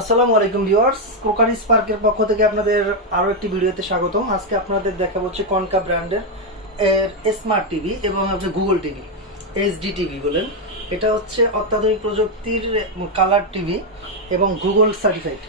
আসসালামু আলাইকুম viewers crockery স্পার্কের পক্ষ থেকে আপনাদের আরও একটি ভিডিওতে স্বাগতম। আজকে আপনাদের দেখাবো হচ্ছে কনকা ব্র্যান্ডের এর স্মার্ট টিভি এবং আপনি গুগল টিভি এইচডি টিভি বলেন। এটা হচ্ছে অত্যাধুনিক প্রযুক্তির কালার টিভি এবং গুগল সার্টিফাইড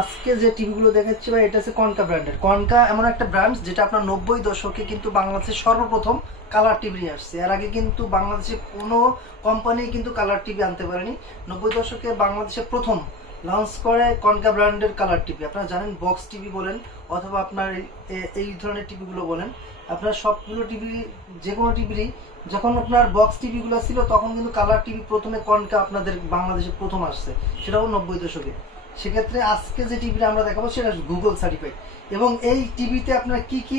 আজকে যে টিভিগুলো দেখাচ্ছি ভাই, এটা হচ্ছে কনকা ব্র্যান্ডের। কনকা এমন একটা ব্র্যান্ড যেটা আপনার নব্বই দশকে কিন্তু বাংলাদেশের সর্বপ্রথম কালার টিভি নিয়ে আসছে। এর আগে কিন্তু বাংলাদেশে কোনো কোম্পানি কিন্তু কালার টিভি আনতে পারেনি। নব্বই দশকে বাংলাদেশে প্রথম লঞ্চ করে কনকা ব্র্যান্ডের কালার টিভি আপনারা জানেন বক্স টিভি বলেন অথবা আপনার এই ধরনের টিভিগুলো বলেন, আপনার সবগুলো টিভি যে কোনো টিভিরই যখন আপনার বক্স টিভিগুলো ছিল, তখন কিন্তু কালার টিভি প্রথমে কনকা আপনাদের বাংলাদেশে প্রথম আসছে। সেটাও নব্বই দশকে। সেক্ষেত্রে আজকে যে টিভিটা আমরা দেখাবো, সেটা গুগল সার্টিফাইড এবং এই টিভিতে আপনার কি কি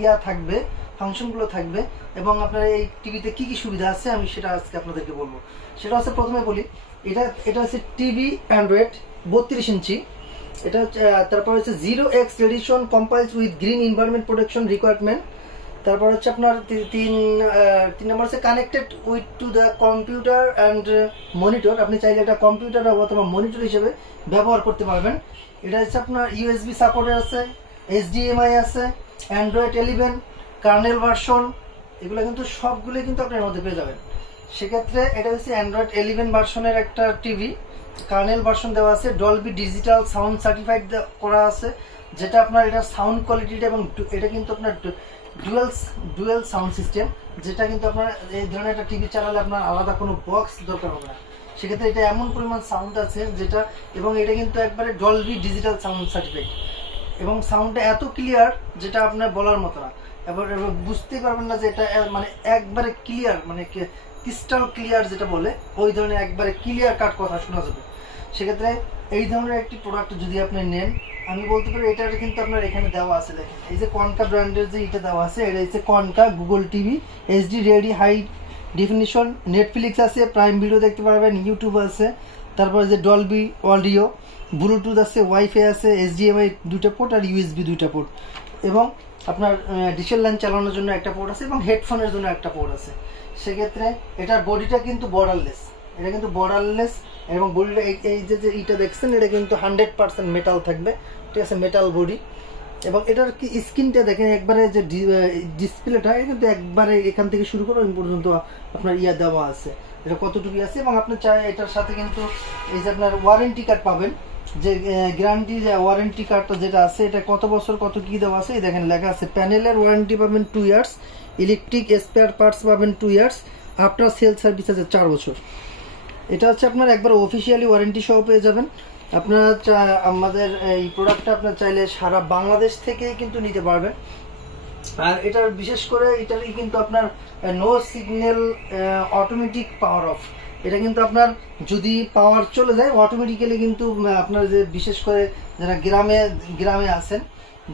ইয়া থাকবে ফাংশনগুলো থাকবে, এবং আপনার এই টিভিতে কি কি সুবিধা আছে, আমি সেটা আজকে আপনাদেরকে বলব। সেটা হচ্ছে প্রথমে বলি এটা এটা হচ্ছে টিভি, অ্যান্ড্রয়েড, বত্রিশ ইঞ্চি। এটা হচ্ছে তারপর হচ্ছে zero X radiation compiles with green environment protection requirement. তারপর হচ্ছে আপনার তিন তিন নম্বর হচ্ছে connected with to the computer and monitor. আপনি চাইলে একটা কম্পিউটার অথবা মনিটর হিসেবে ব্যবহার করতে পারবেন। এটা হচ্ছে আপনার ইউএসবি সাপোর্টের আছে, এইচডিএমআই আছে, অ্যান্ড্রয়েড এলিভেন কার্নেল ভার্সন। এগুলো কিন্তু সবগুলোই কিন্তু আপনার মধ্যে পেয়ে যাবেন। সেক্ষেত্রে এটা হচ্ছে অ্যান্ড্রয়েড এলিভেন ভার্সনের একটা টিভি কার্নেল ভার্সন দেওয়া আছে ডলবি ডিজিটাল সাউন্ড সার্টিফাইড করা আছে, যেটা আপনার এটা সাউন্ড কোয়ালিটিটা এবং এটা কিন্তু আপনার ডুয়েল ডুয়েল সাউন্ড সিস্টেম যেটা কিন্তু আপনার এই ধরনের একটা টিভি চালালে আপনার আলাদা কোনো বক্স দরকার হবে না। সেক্ষেত্রে এটা এমন পরিমাণ সাউন্ড আছে যেটা, এবং এটা কিন্তু একবারে ডলবি ডিজিটাল সাউন্ড সার্টিফাইড এবং সাউন্ডটা এত ক্লিয়ার যেটা আপনার বলার মতো না। এবার বুঝতেই পারবেন না যে এটা মানে একবারে ক্লিয়ার মানে ক্রিস্টাল ক্লিয়ার যেটা বলে, ওই ধরনের একবারে ক্লিয়ার কাট কথা শোনা যাবে। সেক্ষেত্রে এই ধরনের একটি প্রোডাক্ট যদি আপনি নেন, আমি বলতে পারি এটার কিন্তু আপনার এখানে দেওয়া আছে, দেখেন। এই যে কনকা ব্র্যান্ডের যে এটা দেওয়া আছে, এটা হচ্ছে Konka Google TV HD ready high definition Netflix আছে প্রাইম ভিডিও দেখতে পারবেন ইউটিউব আছে, তারপরে যে ডলবি অডিও ব্লুটুথ আছে ওয়াইফাই আছে এইচডিএমআই দুইটা পোর্ট আর ইউএসবি দুইটা পোর্ট এবং আপনার ডিসেল লাইন চালানোর জন্য একটা পোর্ট আছে এবং হেডফোনের জন্য একটা পোর্ট আছে। সেক্ষেত্রে এটার বডিটা কিন্তু বর্ডারলেস এটা কিন্তু বর্ডারলেস এবং বডিটা এই যে যে ইটা দেখছেন, এটা কিন্তু হান্ড্রেড পার্সেন্ট মেটাল থাকবে। ঠিক আছে মেটাল বডি এবং এটার কি স্ক্রিনটা দেখেন, একবারে যে ডিসপ্লেটা এটা কিন্তু একবারে এখান থেকে শুরু করে ওই পর্যন্ত আপনার ইয়া দেওয়া আছে। এটা কতটুকু আছে? এবং আপনি চাই, এটার সাথে কিন্তু এই যে আপনার ওয়ারেন্টি কার্ড পাবেন। যে গ্যারান্টি যে ওয়ারেন্টি কার্ডটা যেটা আছে, এটা কত বছর, কত কি দেওয়া আছে, এই দেখেন লেখা আছে প্যানেলের ওয়ারেন্টি পাবেন two years electric spare parts পাবেন two years after sale service আছে চার বছর। এটা হচ্ছে আপনার একবার অফিসিয়ালি ওয়ারেন্টি সহ পেয়ে যাবেন। আপনারা আমাদের এই প্রোডাক্টটা আপনার চাইলে সারা বাংলাদেশ থেকেই কিন্তু নিতে পারবেন। আর এটার বিশেষ করে এটার কিন্তু আপনার no signal automatic power off এটা কিন্তু আপনার যদি পাওয়ার চলে যায় অটোমেটিক্যালি কিন্তু আপনার যে বিশেষ করে যারা গ্রামে গ্রামে আছেন,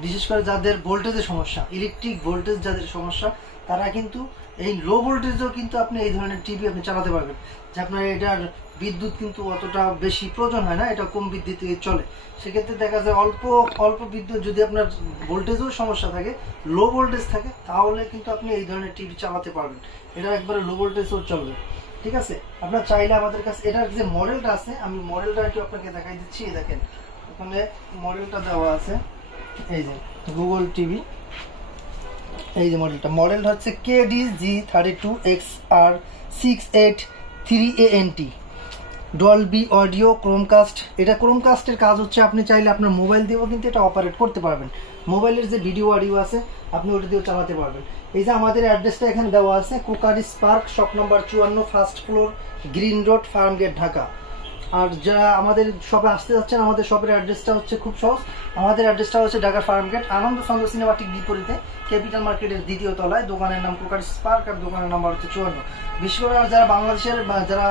বিশেষ করে যাদের ভোল্টেজের সমস্যা ইলেকট্রিক ভোল্টেজ যাদের সমস্যা, তারা কিন্তু এই লো ভোল্টেজও কিন্তু আপনি এই ধরনের টিভি আপনি চালাতে পারবেন। যে আপনার এটার বিদ্যুৎ কিন্তু অতটা বেশি প্রয়োজন হয় না, এটা কম বিদ্যুতে চলে। সেক্ষেত্রে দেখা যায় অল্প অল্প বিদ্যুৎ যদি আপনার ভোল্টেজও সমস্যা থাকে লো ভোল্টেজ থাকে, তাহলে কিন্তু আপনি এই ধরনের টিভি চালাতে পারবেন। এটা একবারে লো ভোল্টেজও চলবে। ঠিক আছে? আপনার চাইলে আমাদের কাছে, এটার যে মডেলটা আছে, আমি মডেলটা একটু আপনাকে দেখাই দিচ্ছি দেখেন। ওখানে মডেলটা দেওয়া আছে। এই যে গুগল টিভি এই যে মডেলটা। মডেলটা হচ্ছে K D G thirty two X R six eight three A N T Dolby audio Chromecast এটা ক্রোমকাস্টের কাজ হচ্ছে, আপনি চাইলে আপনার মোবাইল দিয়েও কিন্তু এটা অপারেট করতে পারবেন। মোবাইলের যে ভিডিও অডিও আছে, আপনি ওটা দিয়েও চালাতে পারবেন। এই যে আমাদের অ্যাড্রেসটা এখানে দেওয়া আছে, কুকারি স্পার্ক, শপ নম্বর চুয়ান্ন, first floor, green road farm gate Dhaka. আর যারা আমাদের শপে আসতে যাচ্ছেন, আমাদের শপের অ্যাড্রেসটা হচ্ছে খুব সহজ। আমাদের অ্যাড্রেসটা হচ্ছে Dhaka farm gate Ananda Chandra cinema ঠিক বিপরীতে ক্যাপিটাল মার্কেটের দ্বিতীয় তলায়, দোকানের নাম প্রকাশ স্পার্ক আর দোকানের নাম্বার হচ্ছে চুয়ান্ন। বিশেষ করে যারা বাংলাদেশের যারা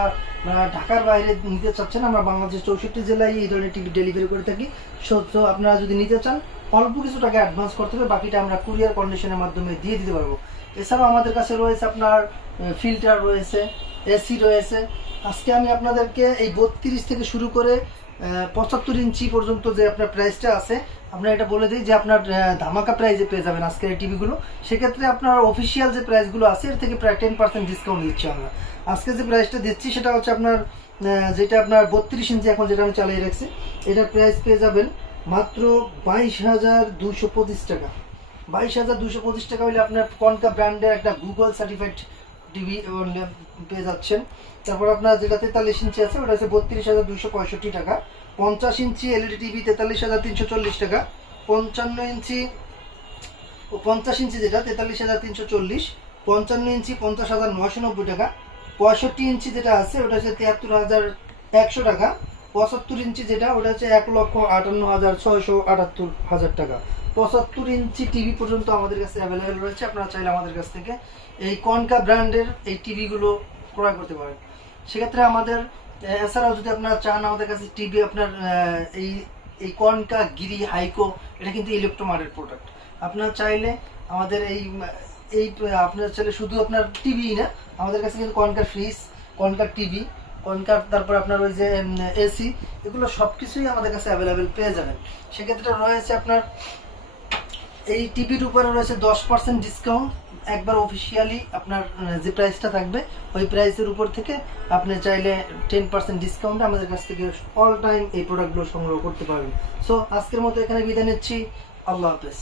ঢাকার বাইরে নিতে চাচ্ছেন, আমরা বাংলাদেশের চৌষট্টি জেলায় এই ধরনের টিভি ডেলিভারি করে থাকি। সো তো আপনারা যদি নিতে চান, অল্প কিছু টাকা অ্যাডভান্স করতে হবে, বাকিটা আমরা কুরিয়ার কন্ডিশনের মাধ্যমে দিয়ে দিতে পারব। এছাড়াও আমাদের কাছে রয়েছে আপনার ফিল্টার রয়েছে এসি রয়েছে আজকে আমি আপনাদেরকে এই বত্রিশ থেকে শুরু করে পঁচাত্তর ইঞ্চি পর্যন্ত যে আপনার প্রাইসটা আছে, আমরা এটা বলে দিই যে আপনার ধামাকা প্রাইজে পেয়ে যাবেন আজকের এই টিভিগুলো সেক্ষেত্রে আপনার অফিসিয়াল যে প্রাইসগুলো আছে, এর থেকে প্রায় টেন পার্সেন্ট ডিসকাউন্ট দিচ্ছি আমরা। আজকে যে প্রাইসটা দিচ্ছি, সেটা হচ্ছে আপনার যেটা আপনার বত্রিশ ইঞ্চি এখন যেটা আমি চালিয়ে রাখছি, এটার প্রাইস পেয়ে যাবেন মাত্র বাইশ হাজার দুশো পঁচিশ টাকা। বাইশ হাজার দুশো পঁচিশ টাকা হলে আপনার কনকা ব্র্যান্ডের একটা গুগল সার্টিফাইড টিভি পেয়ে যাচ্ছেন। তারপর আপনার যেটা তেতাল্লিশ ইঞ্চি আছে, ওটা আছে বত্রিশ হাজার দুশো পঁয়ষট্টি টাকা। পঞ্চাশ ইঞ্চি এলইডি টিভি তেতাল্লিশ হাজার তিনশো চল্লিশ টাকা। পঞ্চান্ন ইঞ্চি, ও পঞ্চাশ ইঞ্চি যেটা, তেতাল্লিশ হাজার তিনশো চল্লিশ। পঞ্চান্ন ইঞ্চি পঞ্চাশ হাজার নশো নব্বই টাকা। পঁয়ষট্টি ইঞ্চি যেটা আছে, ওটা হচ্ছে তিয়াত্তর হাজার একশো টাকা। পঁচাত্তর ইঞ্চি যেটা, ওটা হচ্ছে এক লক্ষ আটান্ন হাজার ছয়শো আটাত্তর হাজার টাকা। পঁচাত্তর ইঞ্চি টিভি পর্যন্ত আমাদের কাছে অ্যাভেলেবেল রয়েছে, আপনারা চাইলে আমাদের কাছ থেকে এই কনকা ব্র্যান্ডের এই টিভিগুলো ক্রয় করতে পারেন। সেক্ষেত্রে আমাদের এছাড়াও যদি আপনারা চান, আমাদের কাছে টিভি আপনার এই এই কনকা, গিরি, হাইকো, এটা কিন্তু ইলেকট্রোমার্টের প্রোডাক্ট আপনারা চাইলে আমাদের এই এই, আপনার চাইলে শুধু আপনার টিভি না, আমাদের কাছে কিন্তু কনকার ফ্রিজ কনকার টিভি কনকার, তারপর আপনার ওই যে এসি, এগুলো সব কিছুই আমাদের কাছে অ্যাভেলেবেল পেয়ে যাবেন। সেক্ষেত্রে রয়েছে আপনার, এই টিভির উপরে রয়েছে দশ পার্সেন্ট ডিসকাউন্ট একবার অফিসিয়ালি আপনার যে প্রাইসটা থাকবে, ওই প্রাইসের উপর থেকে আপনি চাইলে টেন পার্সেন্ট ডিসকাউন্ট আমাদের কাছ থেকে অল টাইম এই প্রোডাক্টগুলো সংগ্রহ করতে পারবেন। সো আজকের মতো এখানে বিদায় নিচ্ছি। আল্লাহ হাফেজ।